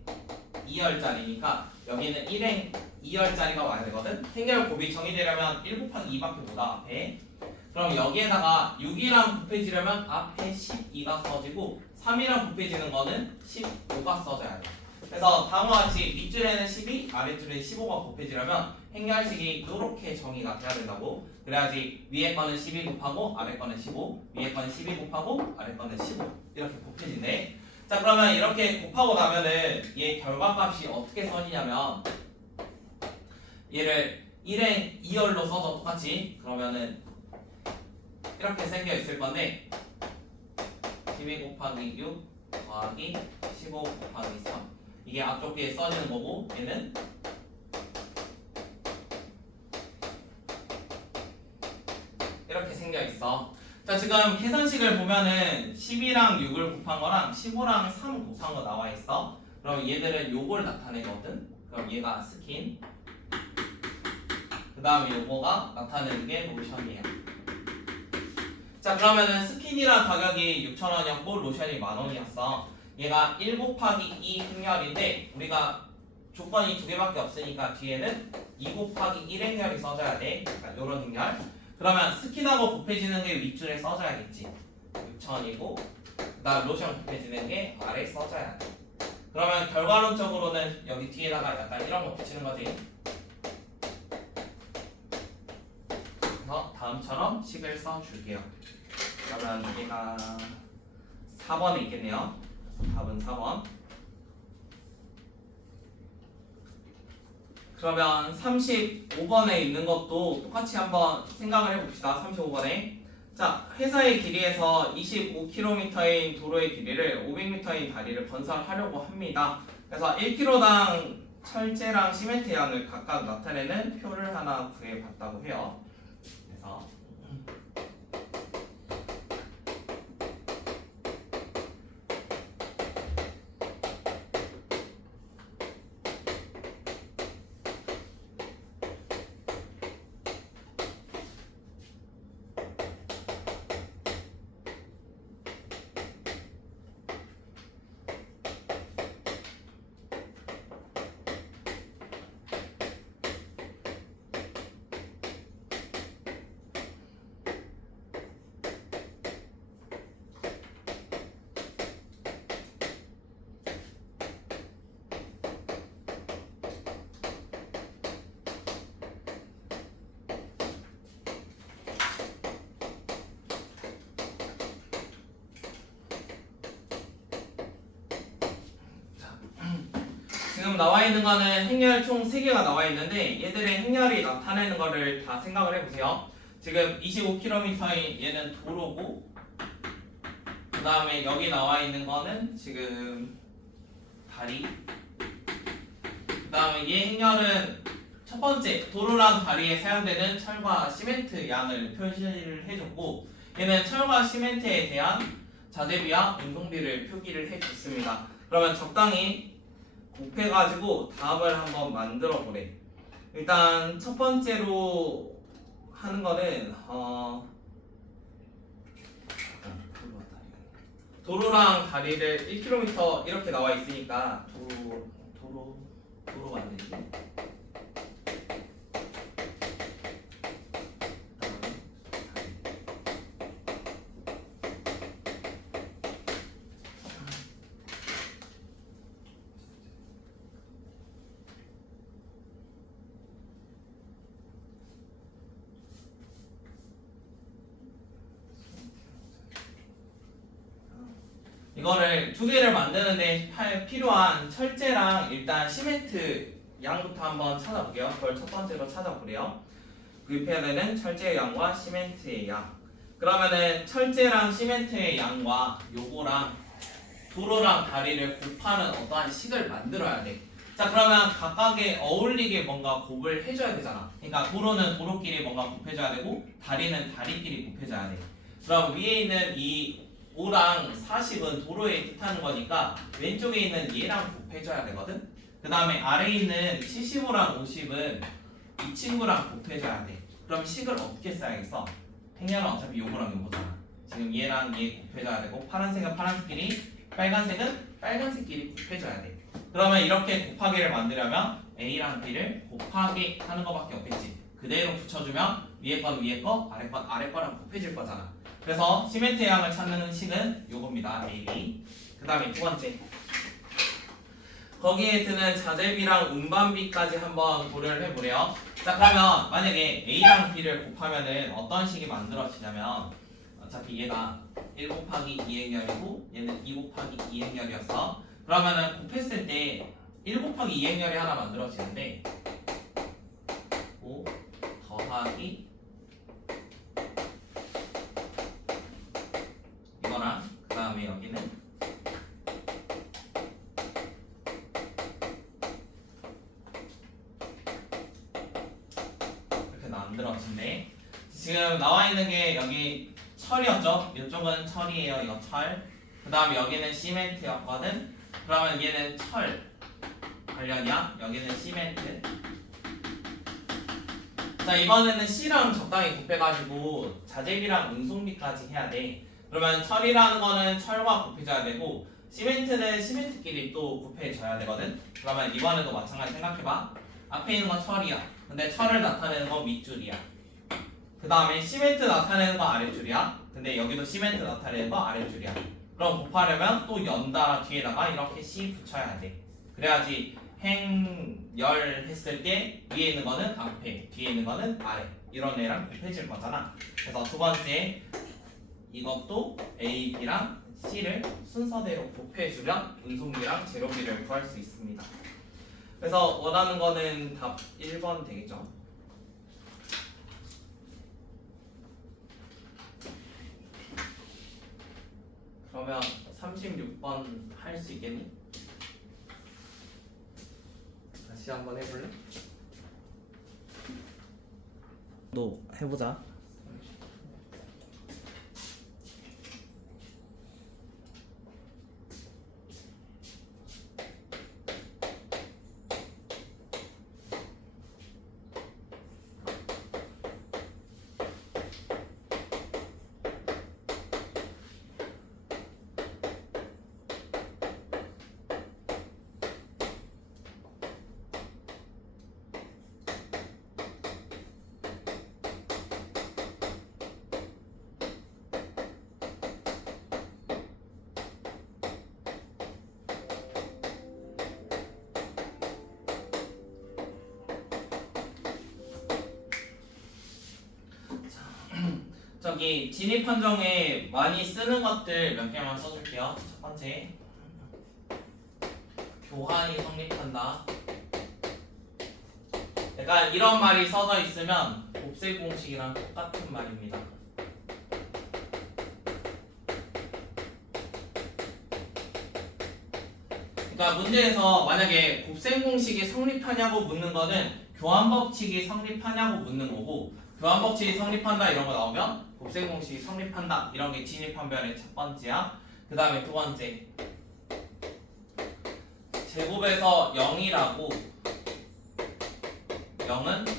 2열짜리니까 여기는 1행 2열짜리가 와야 되거든. 행렬 곱이 정의되려면 1 곱하기 2밖에 못 와, 앞에. 그럼 여기에다가 6이랑 곱해지려면 앞에 12가 써지고 3이랑 곱해지는 거는 15가 써져야 돼. 그래서 다음과 같이 윗줄에는 12, 아랫줄에 15가 곱해지려면 행렬식이 이렇게 정의가 돼야 된다고. 그래야지 위에 거는 12 곱하고 아래 거는 15, 위에 거는 12 곱하고 아래 거는 15 이렇게 곱해지네. 자 그러면 이렇게 곱하고 나면은 얘 결과값이 어떻게 써지냐면 얘를 1행 2열로 써서 똑같이 그러면은 이렇게 생겨 있을 건데 12 곱하기 6 더하기 15 곱하기 3 이게 앞쪽 뒤에 써지는 거고 얘는 이렇게 생겨 있어. 자 지금 계산식을 보면은 12랑 6을 곱한 거랑 15랑 3 곱한 거 나와 있어. 그럼 얘들은 요걸 나타내거든. 그럼 얘가 스킨. 그 다음에 요거가 나타내는 게 로션이야. 자 그러면은 스킨이랑 가격이 6,000원이었고 로션이 10,000원이었어. 얘가 1 곱하기 2 행렬인데 우리가 조건이 두 개밖에 없으니까 뒤에는 2 곱하기 1 행렬이 써져야 돼. 그러니까 요런 행렬. 그러면 스킨하고 곱해지는 게 윗줄에 써져야겠지. 6,000원이고 그 다음 로션 곱해지는 게 아래에 써져야 돼. 그러면 결과론적으로는 여기 뒤에다가 약간 이런 거 붙이는 거지. 그래서 다음처럼 식을 써줄게요. 그러면 얘가 4번에 있겠네요. 그래서 답은 4번. 그러면 35번에 있는 것도 똑같이 한번 생각을 해봅시다. 35번에 자 회사의 길이에서 25km인 도로의 길이를 500m인 다리를 건설하려고 합니다. 그래서 1km당 철제랑 시멘트 양을 각각 나타내는 표를 하나 구해봤다고 해요. 그래서 지금 나와 있는 거는 행렬 총 3개가 나와 있는데 얘들의 행렬이 나타내는 거를 다 생각을 해보세요. 지금 25km인 얘는 도로고 그 다음에 여기 나와 있는 거는 지금 다리 그 다음에 얘 행렬은 첫 번째 도로랑 다리에 사용되는 철과 시멘트 양을 표시를 해줬고 얘는 철과 시멘트에 대한 자재비와 운송비를 표기를 해줬습니다. 그러면 적당히 곱해가지고 답을 한번 만들어 보래. 일단 첫 번째로 하는 거는 도로랑 다리를 1km 이렇게 나와 있으니까 도로가 안 되지. 이거를 두 개를 만드는데 필요한 철제랑 일단 시멘트 양부터 한번 찾아볼게요. 그걸 첫 번째로 찾아보래요. 구입해야 되는 철제의 양과 시멘트의 양. 그러면은 철제랑 시멘트의 양과 요거랑 도로랑 다리를 곱하는 어떠한 식을 만들어야 돼. 자 그러면 각각에 어울리게 뭔가 곱을 해줘야 되잖아. 그러니까 도로는 도로끼리 뭔가 곱해줘야 되고 다리는 다리끼리 곱해줘야 돼. 그럼 위에 있는 이 5랑 40은 도로에 뜻하는 거니까 왼쪽에 있는 얘랑 곱해줘야 되거든. 그 다음에 아래에 있는 75랑 50은 이 친구랑 곱해줘야 돼. 그럼 식을 어떻게 써야겠어? 행렬은 어차피 요거랑 요거잖아. 지금 얘랑 얘 곱해줘야 되고 파란색은 파란색끼리 빨간색은 빨간색끼리 곱해줘야 돼. 그러면 이렇게 곱하기를 만들려면 A랑 B를 곱하기 하는 거밖에 없겠지. 그대로 붙여주면 위에 건 위에 거 아래 건 아래 거랑 곱해질 거잖아. 그래서 시멘트의 양을 찾는 식은 요겁니다. A, B. 그 다음에 두 번째 거기에 드는 자재비랑 운반비까지 한번 고려를 해보래요. 자, 그러면 만약에 A랑 B를 곱하면은 어떤 식이 만들어지냐면 어차피 얘가 1 곱하기 2행렬이고 얘는 2 곱하기 2행렬이었어. 그러면은 곱했을 때 1 곱하기 2행렬이 하나 만들어지는데 5 더하기 이거랑 그 다음에 여기는 이렇게 만들어진대. 지금 나와 있는 게 여기 철이었죠? 이쪽은 철이에요. 이거 철. 그 다음에 여기는 시멘트였거든. 그러면 얘는 철 관련이야. 여기는 시멘트. 자, 이번에는 C랑 적당히 곱해가지고 자재비랑 운송비까지 해야 돼. 그러면 철이라는 거는 철과 곱해줘야 되고 시멘트는 시멘트끼리 또 곱해줘야 되거든. 그러면 이번에도 마찬가지 생각해봐. 앞에 있는 건 철이야. 근데 철을 나타내는 건 밑줄이야. 그 다음에 시멘트 나타내는 건 아랫줄이야. 근데 여기도 시멘트 나타내는 건 아랫줄이야. 그럼 곱하려면 또 연달아 뒤에다가 이렇게 C 붙여야 돼. 그래야지 행열 했을 때 위에 있는 거는 앞에, 뒤에 있는 거는 아래. 이런 애랑 곱해질 거잖아. 그래서 두 번째 이것도 A, B랑 C를 순서대로 곱해주면 운송비랑 재료비를 구할 수 있습니다. 그래서 원하는 거는 답 1번 되겠죠. 그러면 36번 할 수 있겠니? 다시 한번 해볼래? 너 해보자. 저기 진입 판정에 많이 쓰는 것들 몇 개만 써줄게요. 첫 번째, 교환이 성립한다. 약간 이런 말이 써져 있으면 곱셈 공식이랑 똑같은 말입니다. 그러니까 문제에서 만약에 곱셈 공식이 성립하냐고 묻는 거는 교환 법칙이 성립하냐고 묻는 거고, 교환 법칙이 성립한다 이런 거 나오면 곱셈 공식이 성립한다 이런 게 진입 판별의 첫 번째야. 그 다음에 두 번째, 제곱에서 0이라고 0은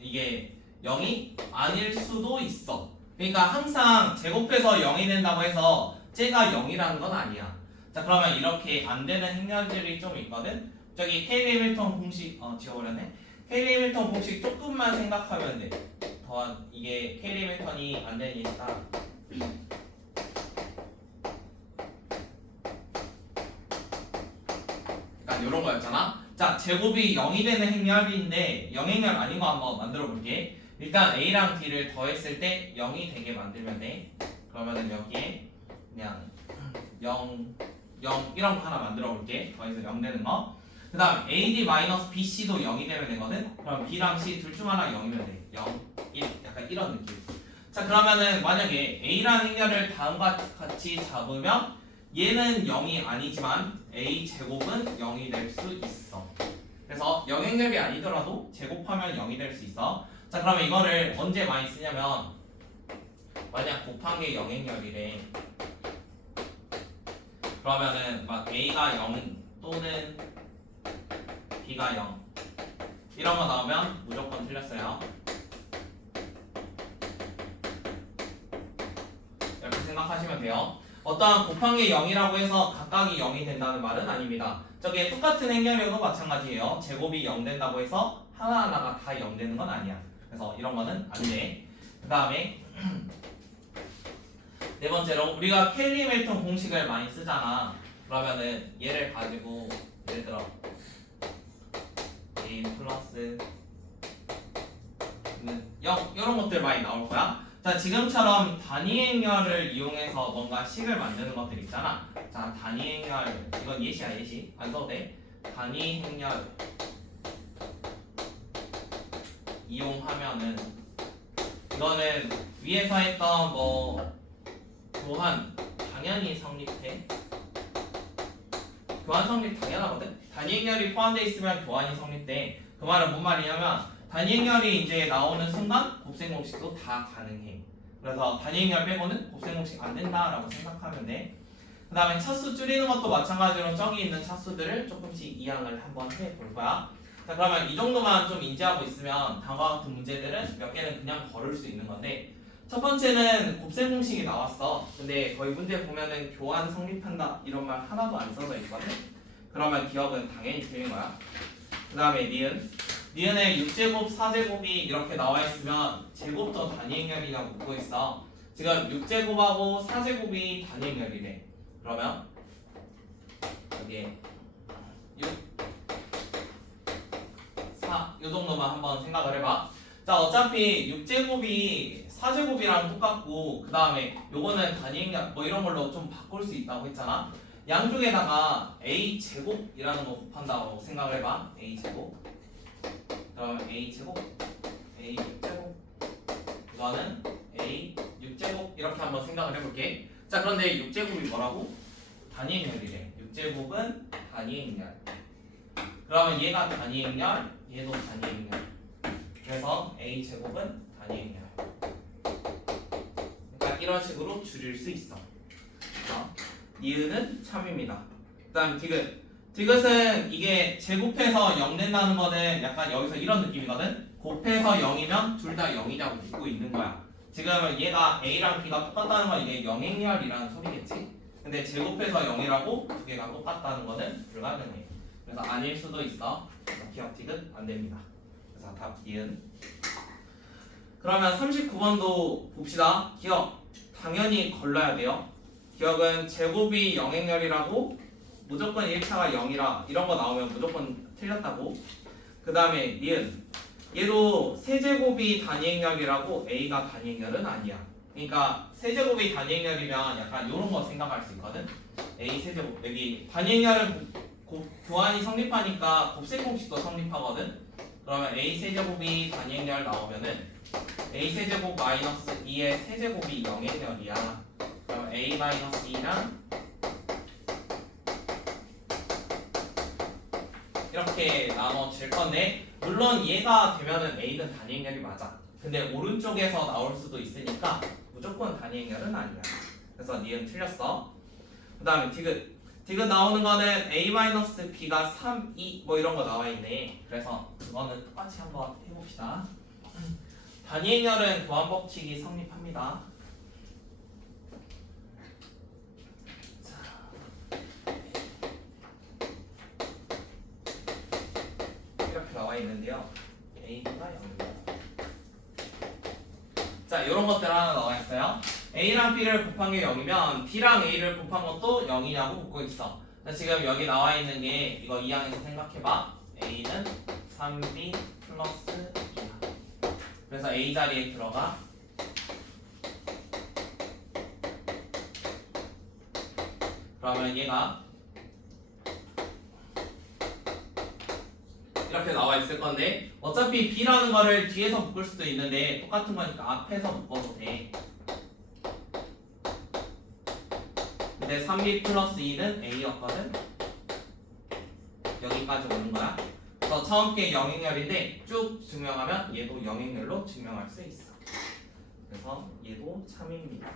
이게 0이 아닐 수도 있어. 그러니까 항상 제곱해서 0이 된다고 해서 쟤가 0이라는 건 아니야. 자, 그러면 이렇게 안 되는 행렬들이 좀 있거든. 저기 K 리밀턴 공식 지워버렸네. K 리밀턴 공식 조금만 생각하면 돼. 더 이게 K 리밀턴이 안 되는 예시다. 약간 이런 거였잖아. 자, 제곱이 0이 되는 행렬인데 0행렬 아닌 거 한번 만들어 볼게. 일단 A랑 D를 더했을 때 0이 되게 만들면 돼. 그러면은 여기에 그냥 0 이런 거 하나 만들어 볼게. 더해서 0 되는 거. 그 다음 AD-BC도 0이 되면 되거든. 그럼 B랑 C 둘 중 하나 0이면 돼. 0, 1 약간 이런 느낌. 자, 그러면은 만약에 A라는 행렬을 다음과 같이 잡으면 얘는 0이 아니지만 A 제곱은 0이 될 수 있어. 그래서 0행렬이 아니더라도 제곱하면 0이 될 수 있어. 자, 그러면 이거를 언제 많이 쓰냐면 만약 곱한 게 0행렬이래. 그러면은 막 A가 0 또는 B가 0 이런 거 나오면 무조건 틀렸어요. 이렇게 생각하시면 돼요. 어떠한 곱한 게 0이라고 해서 각각이 0이 된다는 말은 아닙니다. 저게 똑같은 행렬이어도 마찬가지예요. 제곱이 0 된다고 해서 하나하나가 다 0 되는 건 아니야. 그래서 이런 거는 안 돼. 그 다음에 네 번째로 우리가 켈리 멜턴 공식을 많이 쓰잖아. 그러면은 얘를 가지고 예를 들어 a 플러스 0 이런 것들 많이 나올 거야. 자, 지금처럼 단위행렬을 이용해서 뭔가 식을 만드는 것들 있잖아. 자, 단위행렬 이건 예시야 예시 안 써도 돼. 단위행렬 이용하면은 이거는 위에서 했던 뭐 교환 당연히 성립해. 교환 성립 당연하거든. 단위행렬이 포함되어 있으면 교환이 성립돼. 그 말은 뭔 말이냐면 단위행렬이 이제 나오는 순간 곱셈공식도 다 가능해. 그래서 단위행렬 빼고는 곱셈공식 안 된다라고 생각하면 돼. 그 다음에 차수 줄이는 것도 마찬가지로 저기 있는 차수들을 조금씩 이항을 한번 해볼 거야. 자, 그러면 이 정도만 좀 인지하고 있으면 다음과 같은 문제들은 몇 개는 그냥 걸을 수 있는 건데, 첫 번째는 곱셈공식이 나왔어. 근데 거의 문제 보면은 교환 성립한다 이런 말 하나도 안 써져 있거든. 그러면 기억은 당연히 틀린 거야. 그 다음에 니은에 6제곱, 4제곱이 이렇게 나와 있으면 제곱도 단위행렬이냐고 묻고 있어. 지금 6제곱하고 4제곱이 단위행렬이래. 그러면 여기에 6, 4 이 정도만 한번 생각을 해봐. 자, 어차피 6제곱이 4제곱이랑 똑같고 그 다음에 요거는 단위행렬 뭐 이런 걸로 좀 바꿀 수 있다고 했잖아. 양쪽에다가 a제곱이라는 거 곱한다고 생각을 해봐. a제곱 그럼 a제곱 a6제곱 이거는 a6제곱 이렇게 한번 생각을 해볼게. 자, 그런데 6제곱이 뭐라고? 단위행렬이래. 6제곱은 단위행렬. 그러면 얘가 단위행렬, 얘도 단위행렬. 그래서 a제곱은 단위행렬. 그러니까 이런 식으로 줄일 수 있어. 니은은 참입니다. 그 다음 디귿은 이게 제곱해서 0 된다는 거는 약간 여기서 이런 느낌이거든. 곱해서 0이면 둘 다 0이냐고 묻고 있는 거야. 지금 얘가 A랑 B가 똑같다는 건 이게 영행렬이라는 소리겠지. 근데 제곱해서 0이라고 두 개가 똑같다는 거는 불가능해. 그래서 아닐 수도 있어. 그래서 기억 디귿 안 됩니다. 그래서 답 니은. 그러면 39번도 봅시다. 기억 당연히 걸러야 돼요. 기억은 제곱이 영행렬이라고 무조건 1차가 0이라 이런 거 나오면 무조건 틀렸다고. 그 다음에 니은 얘도 세제곱이 단위행렬이라고 A가 단위행렬은 아니야. 그러니까 세제곱이 단위행렬이면 약간 이런 거 생각할 수 있거든. A 세제곱 여기 단위행렬은 교환이 성립하니까 곱셈공식도 성립하거든. 그러면 A 세제곱이 단위행렬 나오면은 A 세제곱 마이너스 2의 세제곱이 영행렬이야. 그럼 A 마이너스 2랑 이렇게 나눠질 건데, 물론 얘가 되면은 A는 단위행렬이 맞아. 근데 오른쪽에서 나올 수도 있으니까 무조건 단위행렬은 아니야. 그래서 니은 틀렸어. 그 다음에 디귿 나오는 거는 A-B가 3, 2 뭐 이런 거 나와 있네. 그래서 그거는 똑같이 한번 해봅시다. 단위행렬은 교환 법칙이 성립합니다. 이렇게 나와 있는데요. A가 0입니다. 자, 이런 것들 하나 나와 있어요. A랑 B를 곱한 게 0이면 B랑 A를 곱한 것도 0이냐고 묻고 있어. 자, 지금 여기 나와 있는 게 이거 2항에서 생각해봐. A는 3B 플러스 2야. 그래서 A 자리에 들어가. 그러면 얘가 이렇게 나와 있을 건데, 어차피 B라는 거를 뒤에서 묶을 수도 있는데 똑같은 거니까 앞에서 묶어도 돼. 근데 3B 플러스 2는 A였거든. 여기까지 오는 거야. 그래서 처음 게 영행렬인데 쭉 증명하면 얘도 영행렬로 증명할 수 있어. 그래서 얘도 참입니다.